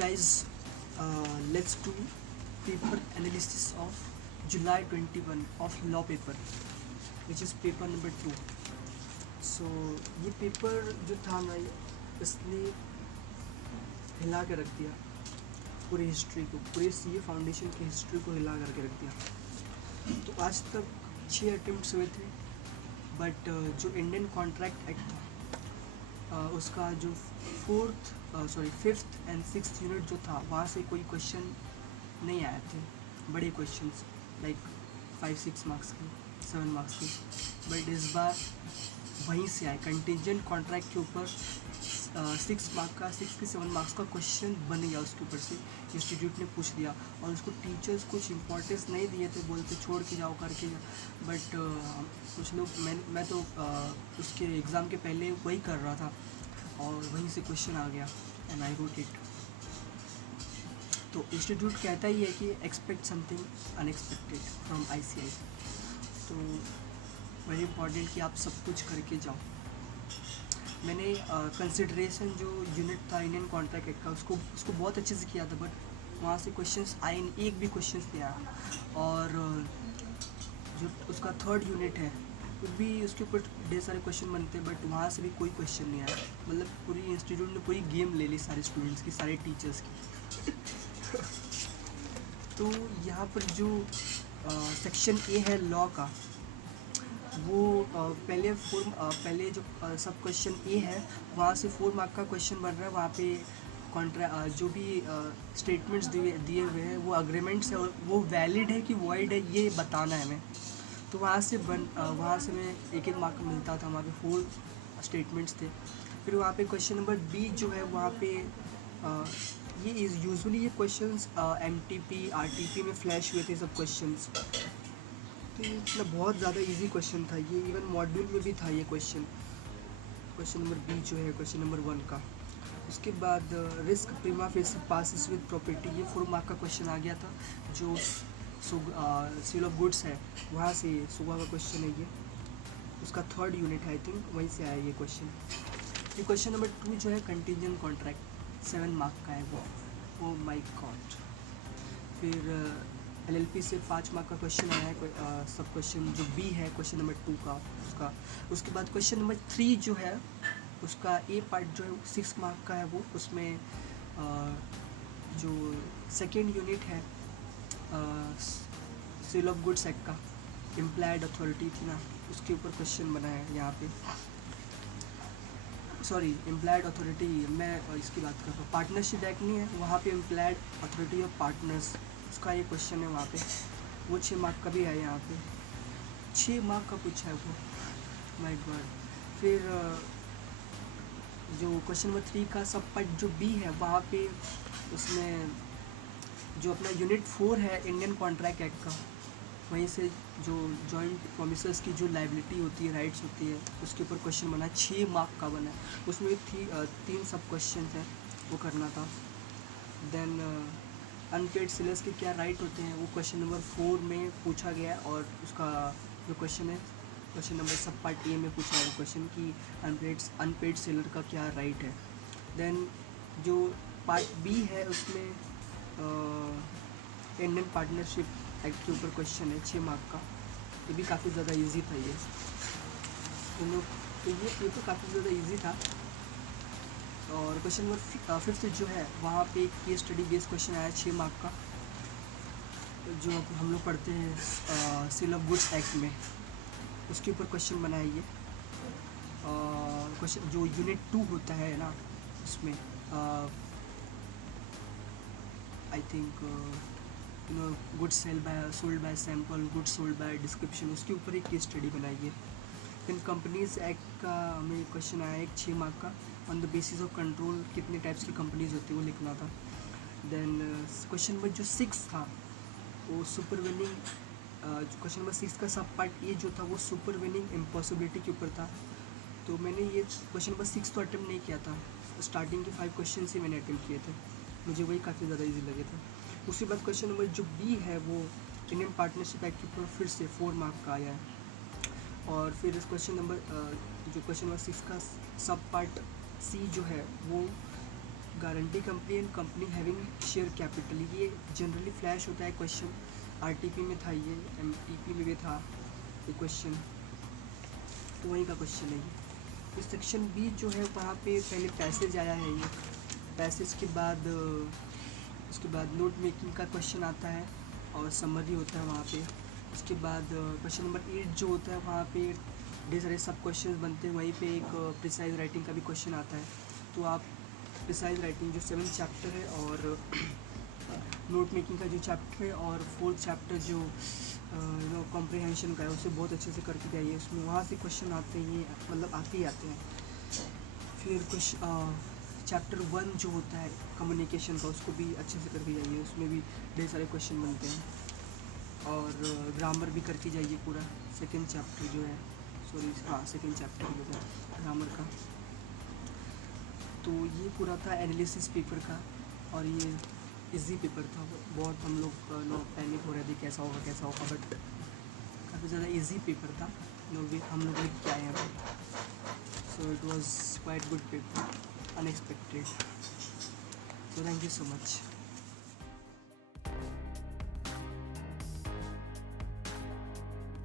guys, let's do paper analysis of July 21 of law paper, which is paper number 2. So ये paper जो था ना, इसने हिला के रख दिया पूरी हिस्ट्री को, पूरे सीए फाउंडेशन की हिस्ट्री को हिला करके रख दिया। तो आज तक 6 अटेम्प्ट्स हुए थे, बट जो इंडियन कॉन्ट्रैक्ट एक्ट था उसका जो फिफ्थ एंड सिक्स्थ यूनिट जो था, वहाँ से कोई क्वेश्चन नहीं आए थे, बड़े क्वेश्चंस लाइक 5-6 मार्क्स के, 7 मार्क्स के। बट इस बार वहीं से आए, कंटिजेंट कॉन्ट्रैक्ट के ऊपर 6 मार्क का, 6 के 7 मार्क्स का क्वेश्चन बन गया। उसके ऊपर से इंस्टीट्यूट ने पूछ दिया और उसको टीचर्स कुछ इंपॉर्टेंस नहीं दिए थे, बोलते छोड़ के जाओ करके। बट कुछ लोग, मैं तो उसके एग्ज़ाम के पहले वही कर रहा था और वहीं से क्वेश्चन आ गया एंड आई रोट इट। तो इंस्टीट्यूट कहता ही है कि expect something unexpected from ICI। तो वेरी इंपॉर्टेंट कि आप सब कुछ करके जाओ। मैंने कंसिडरेशन जो यूनिट था इंडियन कॉन्ट्रैक्ट एक्ट का, उसको बहुत अच्छे से किया था, बट वहाँ से क्वेश्चंस आए नहीं, एक भी क्वेश्चंस नहीं आया। और जो उसका थर्ड यूनिट है, वो भी उसके ऊपर ढेर सारे क्वेश्चन बनते हैं, बट वहाँ से भी कोई क्वेश्चन नहीं आया। मतलब पूरी इंस्टीट्यूट ने पूरी गेम ले ली सारे स्टूडेंट्स की, सारे टीचर्स की। तो यहाँ पर जो सेक्शन ए है लॉ का, वो पहले जो सब क्वेश्चन ए है, वहाँ से 4 मार्क का क्वेश्चन बन रहा है। वहाँ पे जो भी स्टेटमेंट्स दिए हुए हैं, वो अग्रीमेंट्स है और वो वैलिड है कि वॉइड है, ये बताना है हमें। तो वहाँ से मैं 1-1 मार्क मिलता था। वहाँ पे 4 स्टेटमेंट्स थे। फिर वहाँ पे क्वेश्चन नंबर बी जो है, वहाँ पे ये यूजुअली ये क्वेश्चंस MTP RTP में फ्लैश हुए थे सब क्वेश्चंस। तो ये मतलब बहुत ज़्यादा इजी क्वेश्चन था ये, इवन मॉड्यूल में भी था ये क्वेश्चन नंबर बी जो है क्वेश्चन नंबर 1 का। उसके बाद रिस्क प्रीमा फेसी पासिस विद प्रॉपर्टी, ये 4 मार्क का क्वेश्चन आ गया था। जो सेल ऑफ गुड्स है, वहाँ से सुबह का क्वेश्चन है ये, उसका थर्ड यूनिट है आई थिंक, वहीं से आया ये क्वेश्चन। ये क्वेश्चन नंबर 2 जो है कंटिजेंट कॉन्ट्रैक्ट, 7 मार्क का है वो। Oh my God. फिर LLP से 5 मार्क का क्वेश्चन आया है, सब क्वेश्चन जो बी है क्वेश्चन नंबर 2 का उसका। उसके बाद क्वेश्चन नंबर 3 जो है, उसका ए पार्ट जो है 6 मार्क का है वो। उसमें जो सेकेंड यूनिट है सेल ऑफ गुड्स एक्ट का, इम्प्लाइड अथॉरिटी थी ना, उसके ऊपर क्वेश्चन बना है यहाँ पे। सॉरी, इम्प्लाइड अथॉरिटी, मैं इसकी बात कर रहा हूँ, पार्टनरशिप एक्ट नहीं है, वहाँ पे इम्प्लाइड अथॉरिटी ऑफ पार्टनर्स, उसका ये क्वेश्चन है वहाँ पे। वो 6 मार्क का भी है यहाँ पे, 6 मार्क का पूछा है वो, माय गॉड। फिर जो क्वेश्चन नंबर 3 का सब पार्ट जो बी है, वहाँ पे उसमें जो अपना यूनिट 4 है इंडियन कॉन्ट्रैक्ट एक्ट का, वहीं से जो जॉइंट प्रोमिसर्स की जो लाइबिलिटी होती है, राइट्स होती है, उसके ऊपर क्वेश्चन बना है, 6 मार्क का बना है। उसमें 3 सब क्वेश्चन हैं, वो करना था। देन अनपेड सेलर्स के क्या राइट होते हैं, वो क्वेश्चन नंबर 4 में पूछा गया है। और उसका जो क्वेश्चन है, क्वेश्चन नंबर सब पार्ट ए में पूछा है वो क्वेश्चन कि अनपेड सेलर का क्या राइट है। देन जो पार्ट बी है, उसमें इंडियन पार्टनरशिप एक्ट के ऊपर क्वेश्चन है 6 मार्क का। ये भी काफ़ी ज़्यादा इजी था ये। तो ये तो काफ़ी ज़्यादा इजी था। और क्वेश्चन नंबर 5 जो है, वहाँ पे एक केस स्टडी बेस्ड क्वेश्चन आया 6 मार्क का, जो हम लोग पढ़ते हैं सेल ऑफ गुड्स एक्ट में, उसके ऊपर क्वेश्चन बना है ये। क्वेश्चन जो यूनिट 2 होता है ना, उसमें I think goods sold by sample, goods sold by description, उसके ऊपर एक केस स्टडी बनाई है। देन कंपनीज एक्ट का हमें क्वेश्चन आया एक 6 मार्क का, on the basis of control कितने टाइप्स की कंपनीज होती है वो लिखना था। देन क्वेश्चन नंबर जो 6 था, वो सुपरवेनिंग, क्वेश्चन नंबर 6 का सब पार्ट ए जो था, वो सुपरवेनिंग इम्पॉसिबिलिटी के ऊपर था। तो मैंने ये क्वेश्चन नंबर 6 तो अटैम्प्ट नहीं किया था, स्टार्टिंग के 5 क्वेश्चन ही मैंने अटैम्प्ट किए थे, मुझे वही काफ़ी ज़्यादा ईजी लगे थे। उसके बाद क्वेश्चन नंबर जो बी है, वो इंडियन पार्टनरशिप एक्ट के ऊपर फिर से 4 मार्क का आया है। और फिर इस क्वेश्चन नंबर 6 का सब पार्ट सी जो है, वो guarantee company and company having share capital, ये जनरली फ्लैश होता है क्वेश्चन, आरटीपी में था ये, एमटीपी में भी था ये क्वेश्चन, तो वहीं का क्वेश्चन है ये। तो सेक्शन बी जो है वहाँ पे पहले पैसेज आया है ये, पैसेज के बाद उसके बाद नोट मेकिंग का क्वेश्चन आता है और समरी होता है वहाँ पे। उसके बाद क्वेश्चन नंबर 8 जो होता है वहाँ पे ढेर सारे सब क्वेश्चन बनते हैं, वहीं पे एक प्रिसाइज राइटिंग का भी क्वेश्चन आता है। तो आप प्रिसाइज राइटिंग जो 7th चैप्टर है और नोट मेकिंग का जो चैप्टर है और 4th चैप्टर जो कॉम्प्रिहेंशन का है उसे बहुत अच्छे से करके जाइए, उसमें वहाँ से क्वेश्चन आते हैं, मतलब आते ही आते हैं। फिर कुछ चैप्टर 1 जो होता है कम्युनिकेशन का, उसको भी अच्छे से करके जाइए, उसमें भी ढेर सारे क्वेश्चन बनते हैं। और ग्रामर भी करके जाइए पूरा, 2nd चैप्टर जो है, सॉरी हाँ 2nd चैप्टर जो है ग्रामर का। तो ये पूरा था एनालिसिस पेपर का, और ये इजी पेपर था, बहुत हम लोग पैनिक हो रहे थे कैसा होगा, बट काफ़ी ज़्यादा इजी पेपर था, हम लोग लिख के आए हैं। So it was quite good paper, unexpected. So thank you so much.